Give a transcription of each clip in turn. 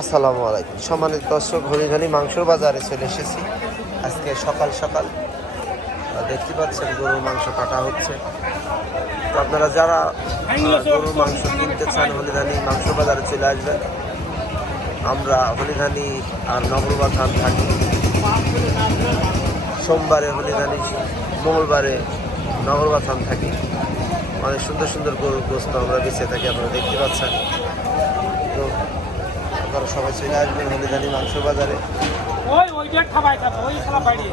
আসসালামু আলাইকুম সম্মানিত দর্শক, হরিধানী মাংসর বাজারে চলে এসেছি। আজকে সকাল সকাল দেখতে পাচ্ছেন গরুর মাংস কাটা হচ্ছে। তো আপনারা যারা গরুর মাংস কিনতে চান হরিধানী মাংস বাজারে চলে আসবেন। আমরা হরিধানী আর নগরবাথান থাকি। সোমবারে হরিধানী, মঙ্গলবারে নগরবাথান থাকি। অনেক সুন্দর সুন্দর গরুর গোস্ত আমরা বেঁচে থাকি, আপনারা দেখতে পাচ্ছেন। তো আপনারা সবাই চলে আসবেন হরিধানী মাংস বাজারে।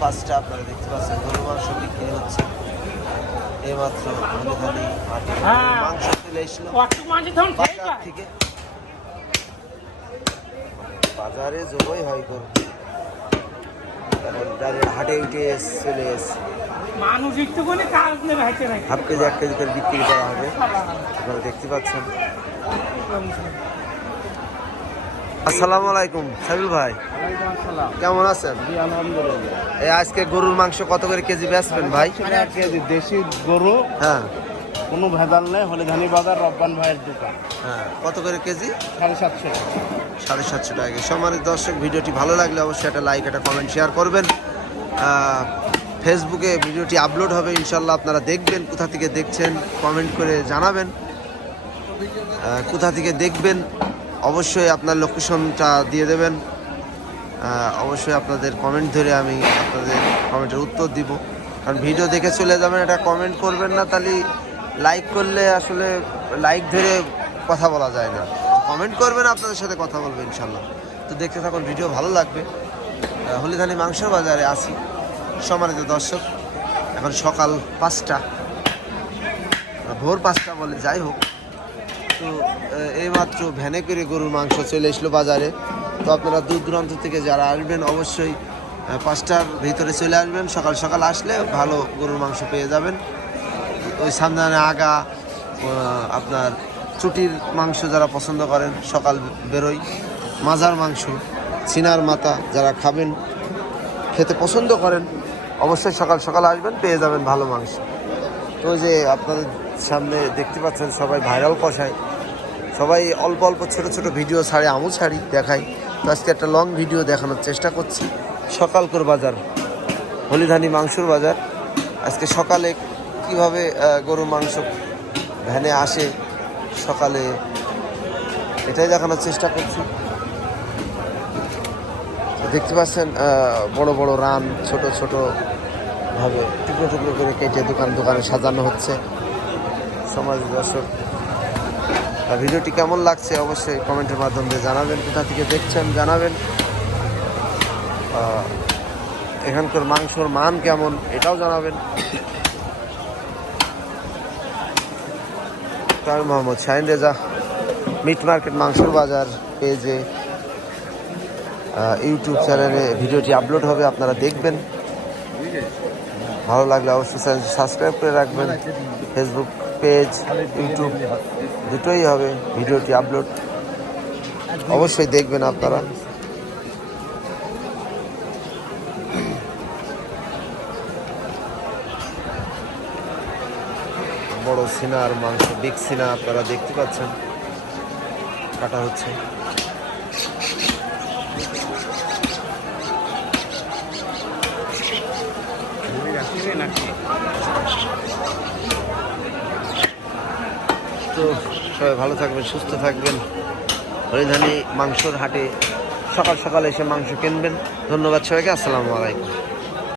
পাঁচটা আপনারা দেখতে পাচ্ছেন গরুর মাংস বিক্রি হচ্ছে। এইমাত্র হরিধানী মাংস চলে এসলো বাজার থেকে। বাজারে জবই হয় গরু, কারণ ডাইরেক্ট হাটে উঠে চলে এসছে। হাফ কেজি 1 কেজি করে বিক্রি করা হবে, আপনারা দেখতে পাচ্ছেন। আসসালামু আলাইকুম সাবিল ভাই, কেমন আছেন? এই আজকে গরুর মাংস কত করে কেজি বেচবেন ভাই? 1 কেজি দেশি গরু, হ্যাঁ, কোনো ভেজাল নেই। হলিধানী বাজার, রব্বান ভাইয়ের দোকান। হ্যাঁ, কত করে কেজি? 750 750 টাকা। সম্মানিত দর্শক, ভিডিওটি ভালো লাগলে অবশ্যই একটা লাইক, একটা কমেন্ট, শেয়ার করবেন। ফেসবুকে ভিডিওটি আপলোড হবে ইনশাল্লাহ, আপনারা দেখবেন। কোথা থেকে দেখছেন কমেন্ট করে জানাবেন। কোথা থেকে দেখবেন অবশ্যই আপনার লোকেশনটা দিয়ে দেবেন। অবশ্যই আপনাদের কমেন্ট ধরে আমি আপনাদের কমেন্টের উত্তর দিব। কারণ ভিডিও দেখে চলে যাবেন, এটা কমেন্ট করবেন না, তাহলে লাইক করলে আসলে লাইক ধরে কথা বলা যায় না। কমেন্ট করবেন, আপনাদের সাথে কথা বলবে ইনশাল্লাহ। তো দেখতে থাকুন, ভিডিও ভালো লাগবে। হলিধানী মাংসের বাজারে আছি সম্মানিত দর্শক। এখন সকাল 5টা, ভোর 5টা বলে, যাই হোক। তো এইমাত্র ভ্যানে করে গরুর মাংস চলে এসলো বাজারে। তো আপনারা দূর দূরান্ত থেকে যারা আসবেন অবশ্যই 5টার ভিতরে চলে আসবেন। সকাল সকাল আসলে ভালো গরুর মাংস পেয়ে যাবেন। ওই সামনে আগা আপনার চুটির মাংস যারা পছন্দ করেন সকাল বেরোই, মাজার মাংস, সিনার মাথা যারা খাবেন, খেতে পছন্দ করেন, অবশ্যই সকাল সকাল আসবেন, পেয়ে যাবেন ভালো মাংস। তো যে আপনাদের সামনে দেখতে পাচ্ছেন সবাই ভাইরাল কষায়, সবাই অল্প অল্প ছোট ছোট ভিডিও ছাড়ে, আমু ছাড়ি, দেখাই। তো আজকে একটা লং ভিডিও দেখানোর চেষ্টা করছি। সকালকর বাজার, হলিধানী মাংসর বাজার। আজকে সকালে কিভাবে গরুর মাংস ভ্যানে আসে সকালে, এটাই দেখানোর চেষ্টা করছি। দেখতে পাচ্ছেন বড় বড় রান ছোট ছোট ভাবে টুকরো টুকরো করে কেটে দোকানে সাজানো হচ্ছে। সমাজ দর্শক, ভিডিওটি কেমন লাগছে অবশ্যই কমেন্টের মাধ্যমে জানাবেন। কোথা থেকে দেখছেন জানাবেন। এখানকার মাংসর মান কেমন এটাও জানাবেন। আমি মোহাম্মদ শাহিন রেজা, মিট মার্কেট মাংসর বাজার পেজে, ইউটিউব চ্যানেলে ভিডিওটি আপলোড হবে, আপনারা দেখবেন। ভালো লাগলে অবশ্যই চ্যানেলটি সাবস্ক্রাইব করে রাখবেন। ফেসবুক পেজ, ইউটিউব দুটোই হবে ভিডিওটি আপলোড, অবশ্যই দেখবেন আপনারা। বড় সিনার মাংস, বিগ সিনা আপনারা দেখতে পাচ্ছেন কাটা হচ্ছে। তো সবাই ভালো থাকবেন, সুস্থ থাকবেন। হরিধানী মাংসর হাটে সকাল সকাল এসে মাংস কিনবেন। ধন্যবাদ সবাইকে। আসসালামু আলাইকুম।